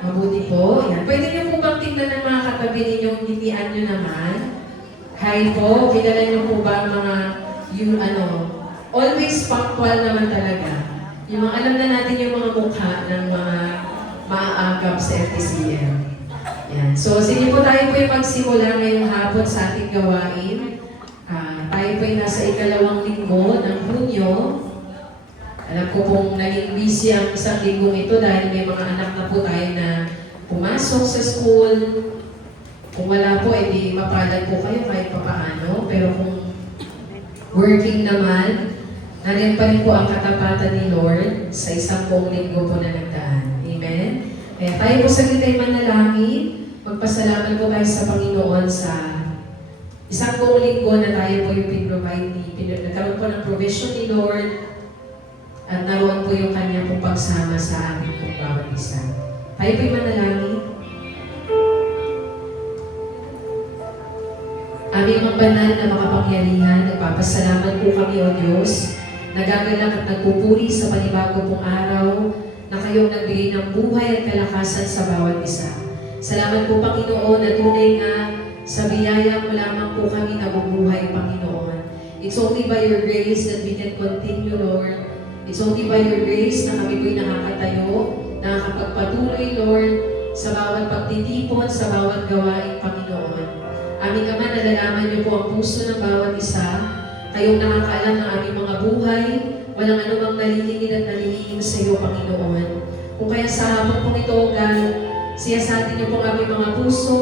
Mabuti po. Yan. Pwede niyo po bang tingnan ng mga katabi ninyong ngitian niyo naman? Hi po. Kilala niyo po ba ang mga, always punctual naman talaga. Yung mga, alam na natin yung mga mukha ng mga maaagap sa FTCM. Yan. So, sige po tayo po yung magsimula ngayong hapon sa ating gawain. Tayo po yung nasa ikalawang linggo ng Hunyo. Alam ko pong naging busy ang isang linggong ito dahil may mga anak na po tayo na pumasok sa school. Kung wala po, edi mapalad po kayo kahit papaano. Pero kung working naman, nariyan pa rin po ang katapatan ni Lord sa isang buong linggo po na nagdaan. Amen? Kaya tayo po sa gitay manalangin, magpasalamat po tayo sa Panginoon sa isang buong linggo na tayo po yung nagkaroon po ng provision ni Lord. At naroon po yung kanya pong pagsama sa ating pong bawat isa. Tayo po'y manalangin. Aming mga banal na makapangyarihan, nagpapasalamat po kami, O Diyos, nagagalak at nagpupuri sa panibago pong araw na kayong nagbigay ng buhay at kalakasan sa bawat isa. Salamat po, Panginoon, na tunay nga sa biyaya mo lamang po kami nabubuhay, Panginoon. It's only by your grace that we can continue, Lord. It's only by your grace na kami po'y nakakatayo, nakakapagpatuloy, Lord, sa bawat pagtitipon, sa bawat gawain, Panginoon. Aming Ama, nalalaman niyo po ang puso ng bawat isa. Kayong nakakaalam ng aming mga buhay, walang anumang nalilingid at nalilingin sa iyo, Panginoon. Kung kaya sa hapon pong ito, God, siyasatin niyo po ang aming mga puso,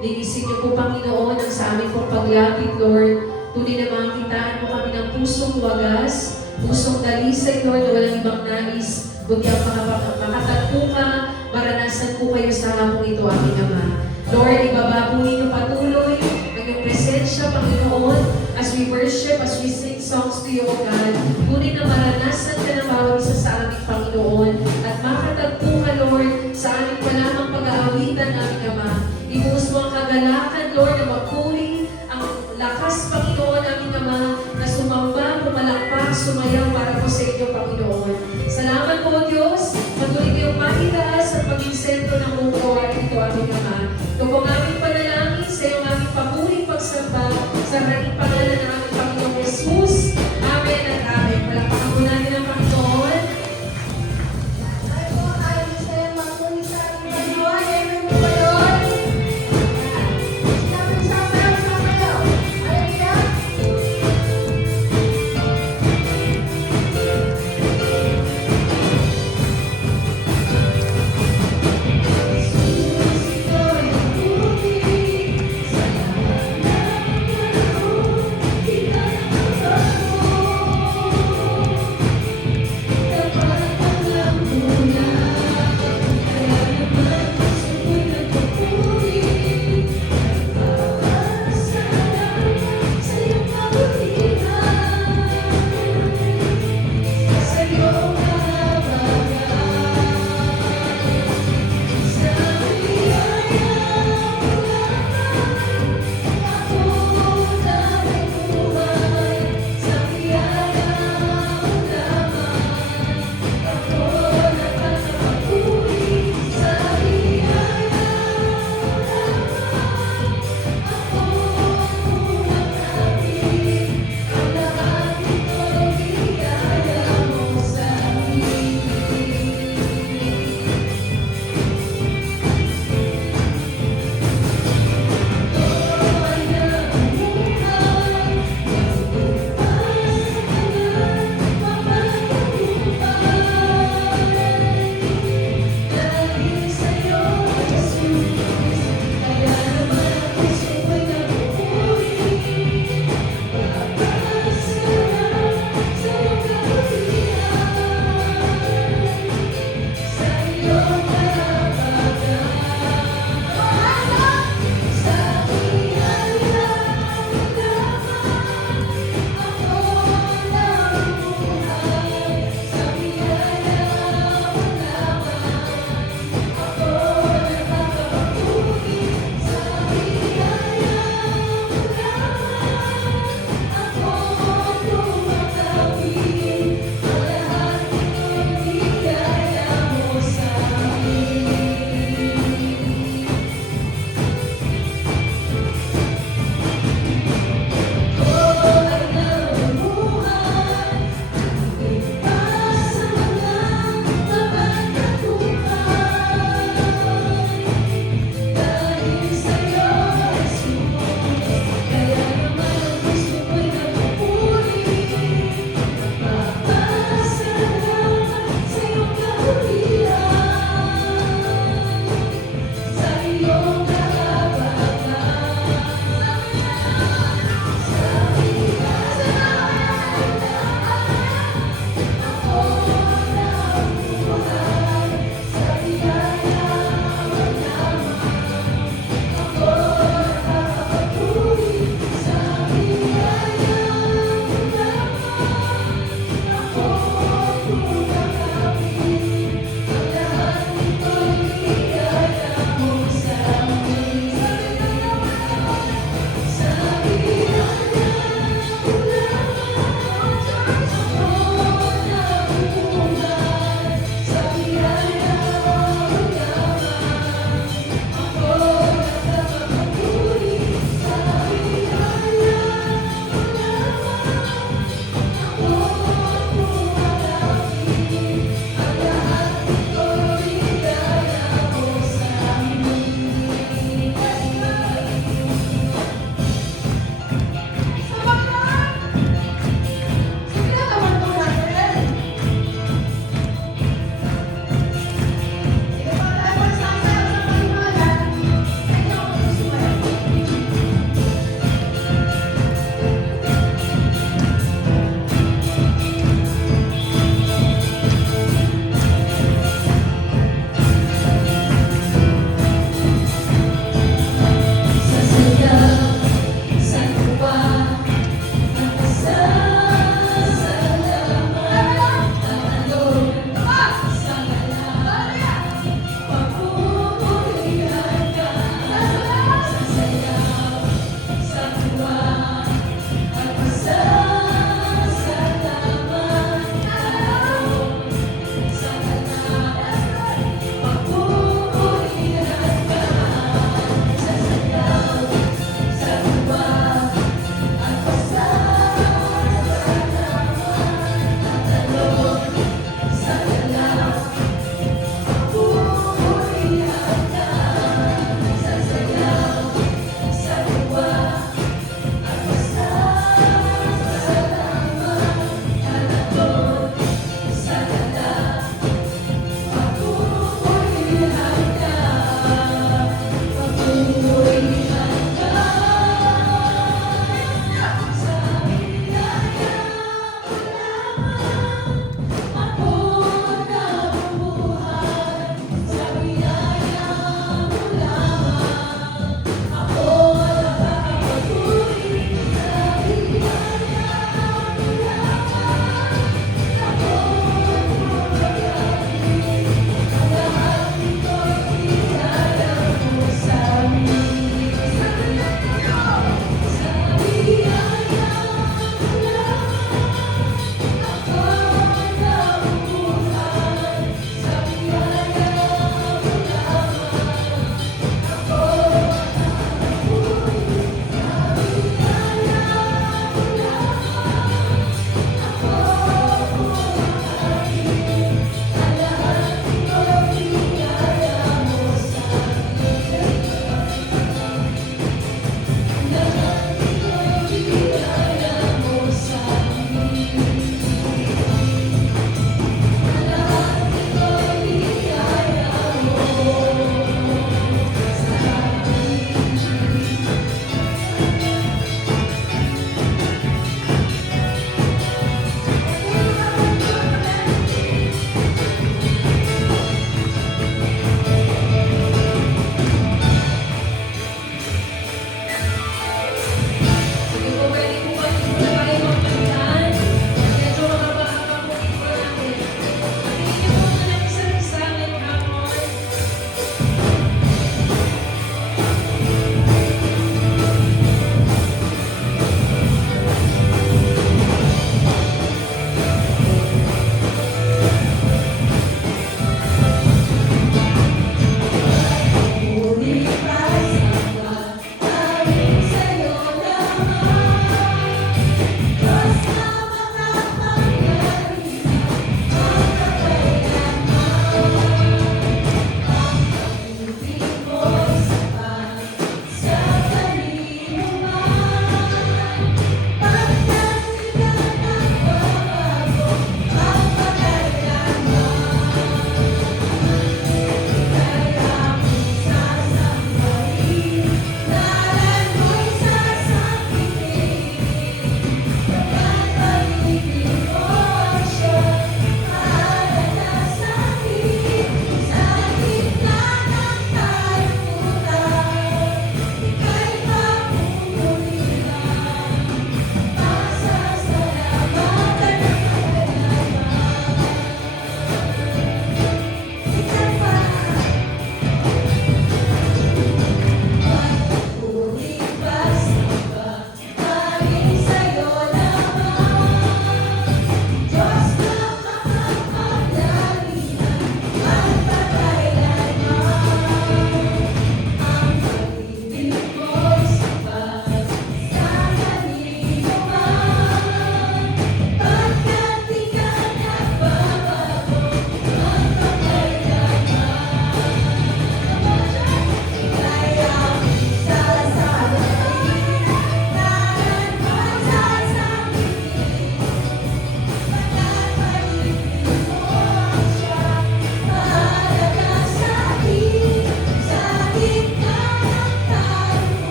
linisin niyo po, Panginoon, ang sa aming pong paglapit, Lord. Tunay na makikitaan mo kami ng pusong wagas, pusong dalisay, Lord, na walang ibang nais, kundi ang makatagpo ka, maranasan po kayo sa hapong ito, aming Ama. Lord, ibaba po ninyo patuloy ang iyong presensya, Panginoon, as we worship, as we sing songs to you, O God. Tunay na maranasan ka ng bawat isa sa aming Panginoon, at makatagpo ka, Lord, sa aming palamang pag-aawitan, aming Ama. Ibuhos mo ang kagalakan, Lord, na magpuri, ang lakas, Panginoon, aming Ama, na sumamba, pumalakpak, sumayaw para po sa inyo, Panginoon. Salamat po, Diyos. Patuloy kayong makitaas at maging sentro ng buong gawain ito, aming Ama. Ito po ang aming panalangin sa iyong aming papuring pagsamba sa maraming pangalan ng aming Panginoong Jesus. Amen at Amen. Palakpakan po natin ang Panginoon. Ay po, ay gusto yung magpuni sa ating Panginoon. Amen po ba yun? Sinabi sa kayo, sa kayo. Hallelujah. Sa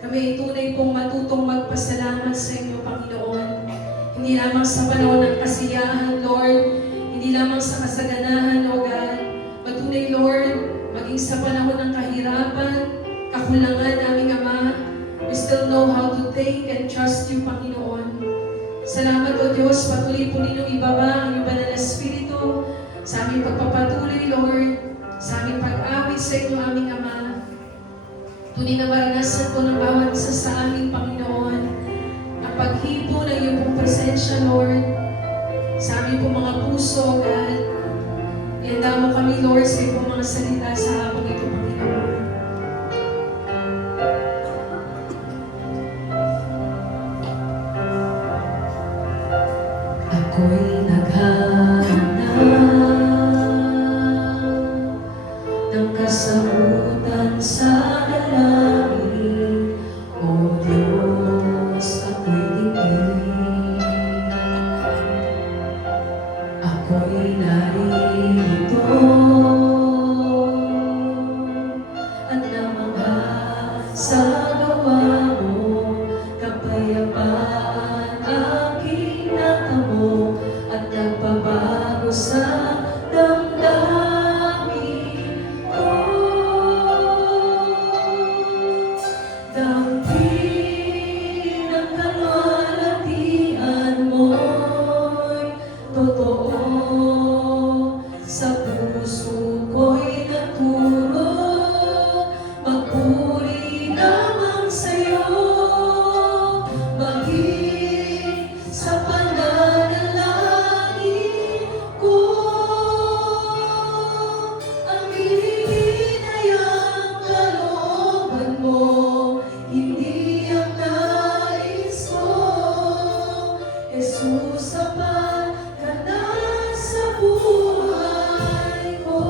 Kami ay tunay pong matutong magpasalamat sa inyo, Panginoon. Hindi lamang sa panahon ng kasiyahan, Lord, hindi lamang sa kasaganahan, O God, patunay, Lord, maging sa panahon ng kahirapan, kakulangan, aming Ama, we still know how to thank and trust you, Panginoon. Salamat, O Diyos, patuloy po ninyong ibaba ang iyong banal na Espiritu sa aming pagpapatuloy, Lord, sa aming pag-awit sa inyo, aming Ama. Tunay na maranasan po ng bawat isa sa aming Panginoon ang paghipo ng iyong pong presensya, Lord, sa aming pong mga puso, God. Ihanda mo kami, Lord, sa iyong pong mga salita sa hapong ito, Panginoon. Ako'y naghahanap ng kasagutan sa dalangin, O Diyos, ako'y tingin. Ako'y narito at namangha sa gawa mo, kapayapaan aking natamo at nagbabago sa damdamin ko. Damhin ang kalwalhatian mo'y totoo, sa puso ko'y naturo, magpuri lamang sa'yo, maging sa pananalangin ko. Ang hihingin ay ang kalooban mo, hindi ang nais ko. Jesus, sapat ka na sa buhay ko.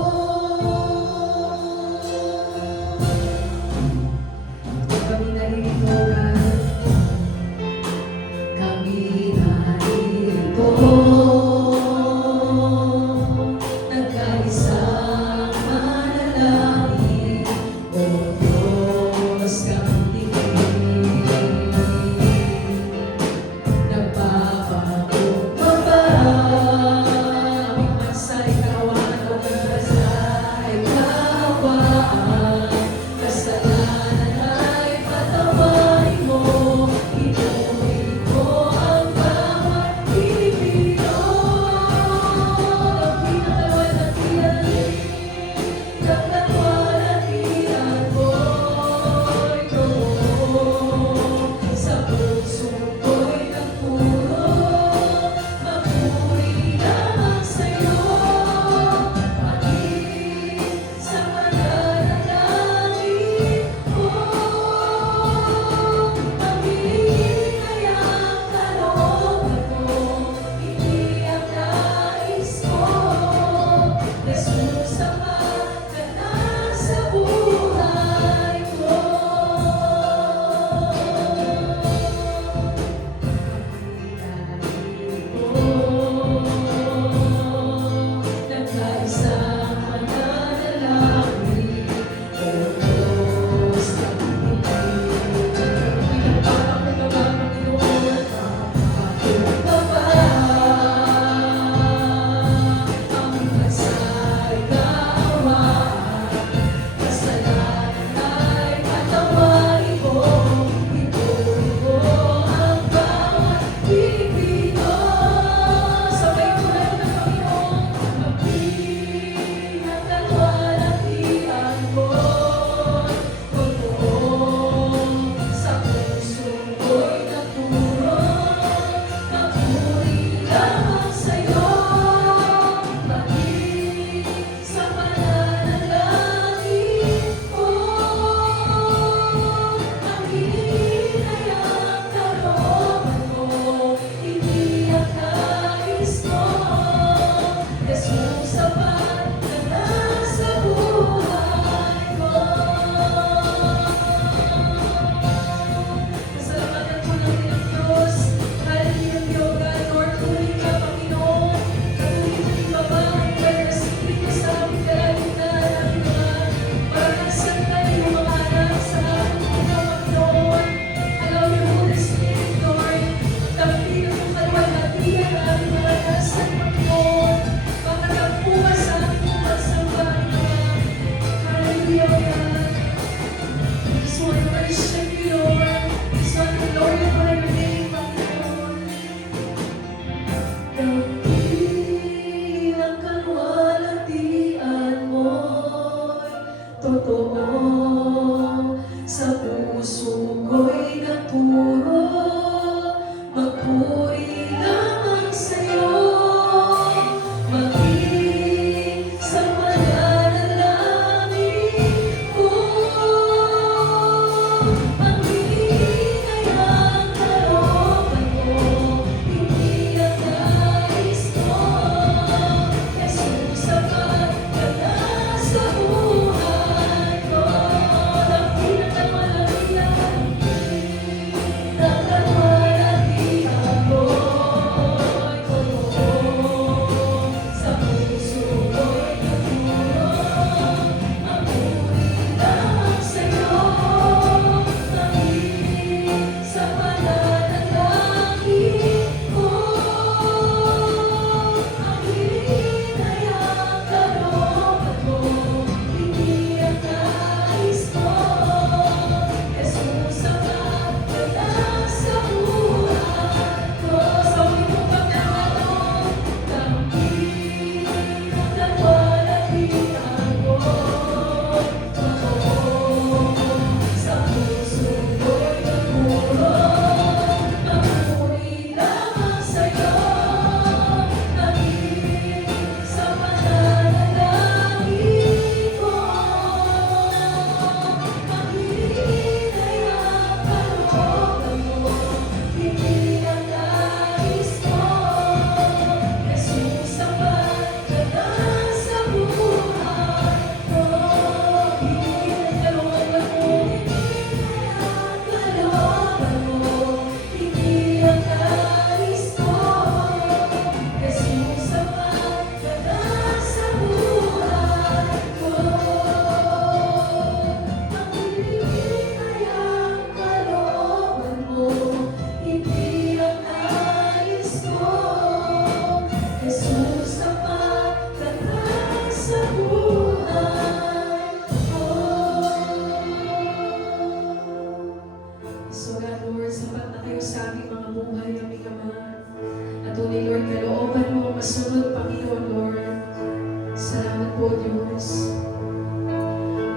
Salamat po, Diyos.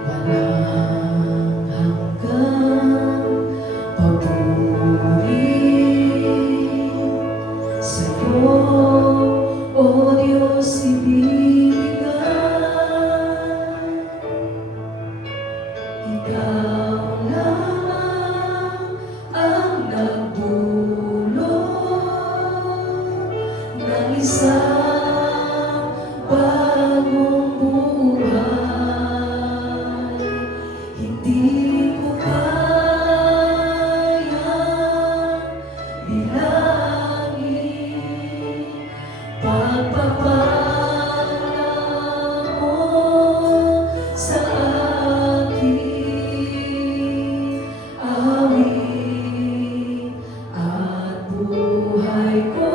Walang hanggang papuri sa'yo, O Diyos, ibigay. Ikaw lamang ang nagbulot ng isang bagong buhay. Hindi ko kayang bilangin pagpapala mo sa akin. Awit at buhay ko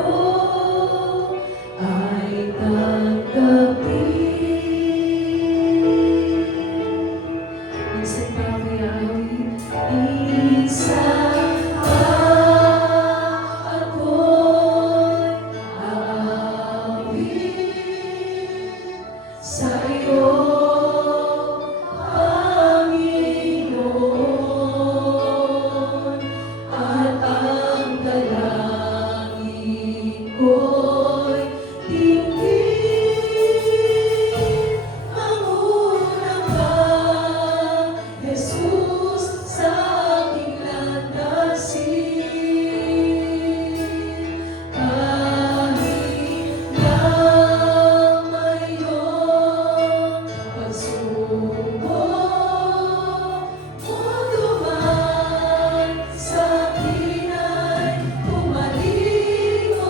ay tanggapin. Minsan pa ako awit. Minsan pa ako'y aawit sa iyo, Panginoon, at ang dalangin ko'y dinggin ang unang ka, Jesus, sa aking landasin. Kahit na mayroong pagsubok o duman, sa akin ay tumalikod,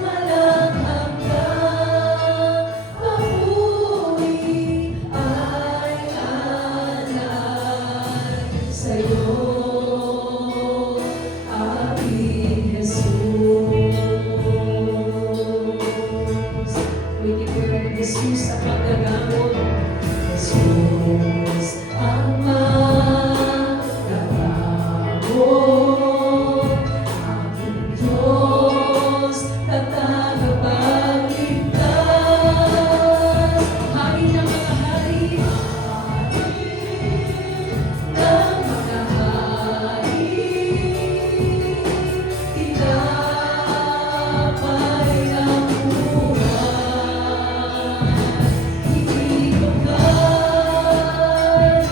walang hanggang papuri ay alay sa'yo, aking Jesus. Waiting for the Jesus sa paggagamot. Jesus ang magagamot, aking Diyos na tagapagligtas. Hari ng mga hari. Ng mga hari, tinapay ng buhay. Hindi ko kaya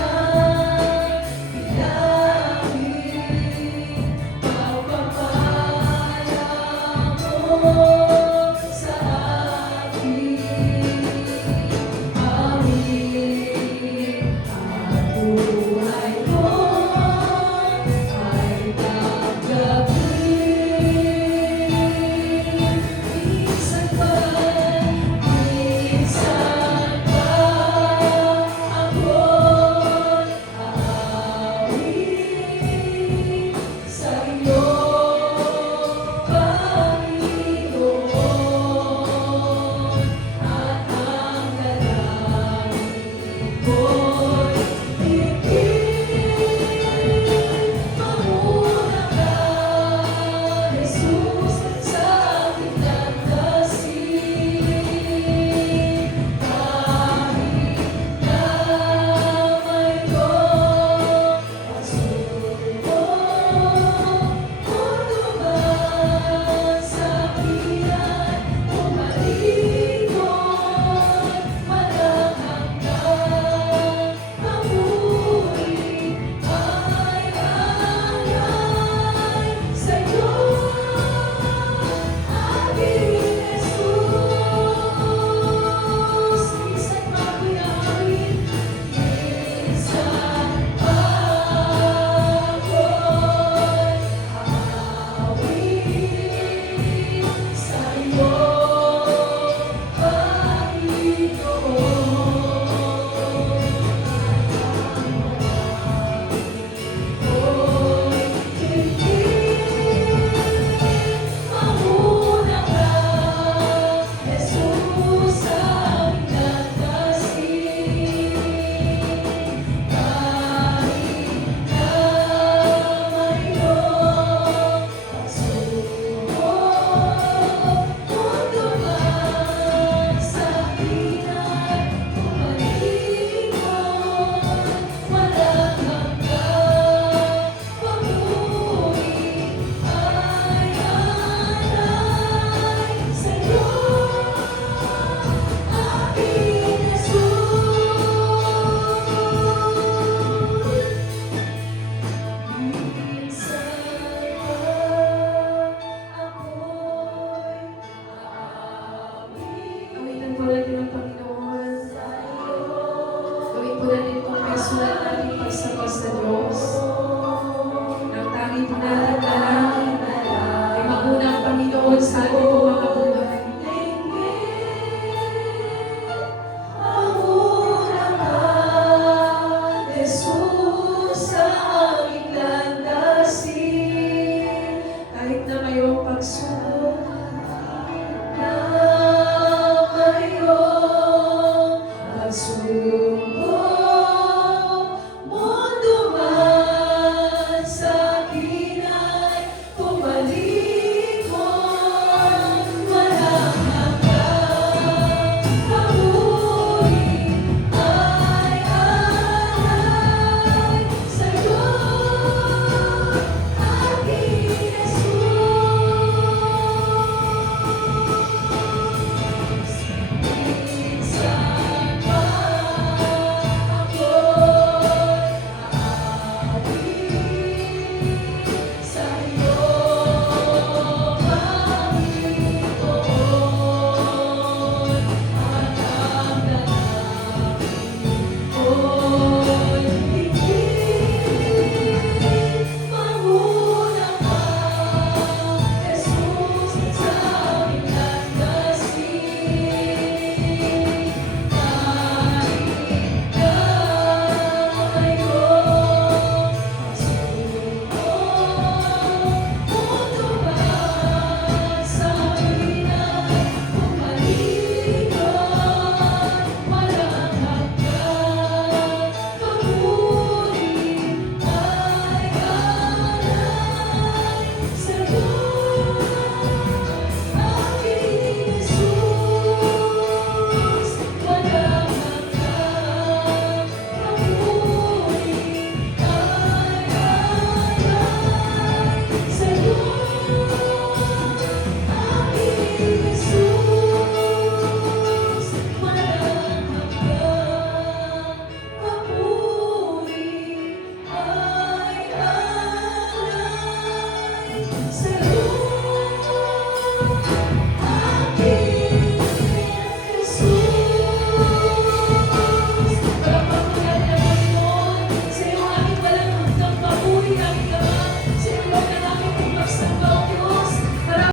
Gonzales.